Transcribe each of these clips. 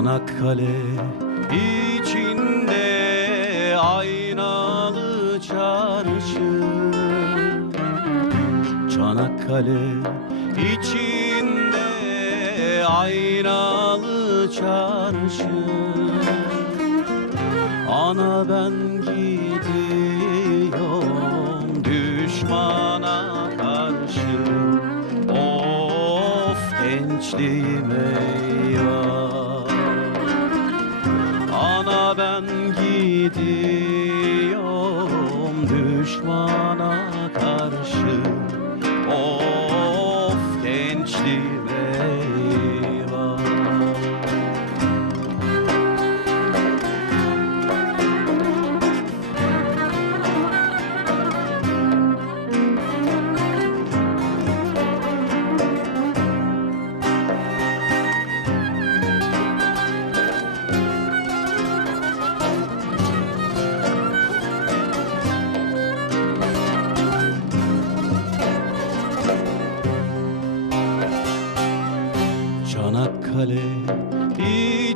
Çanakkale. İçinde aynalı çarşı. Çanakkale. İçinde aynalı çarşı. Ana ben gidiyorum düşmana karşı. Of gençliğim gidiyorum düşmana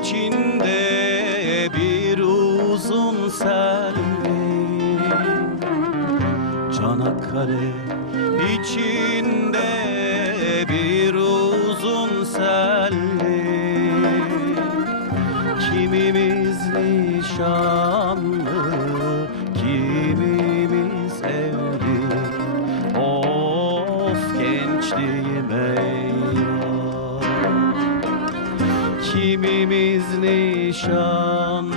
içinde bir uzun selvi Çanakkale içinde bir uzun selvi Kimimiz nişanlı, kimimiz evli. Of gençliğim Kimimiz nişanlı,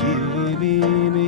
kimimiz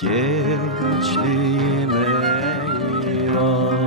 gençliğime eyvah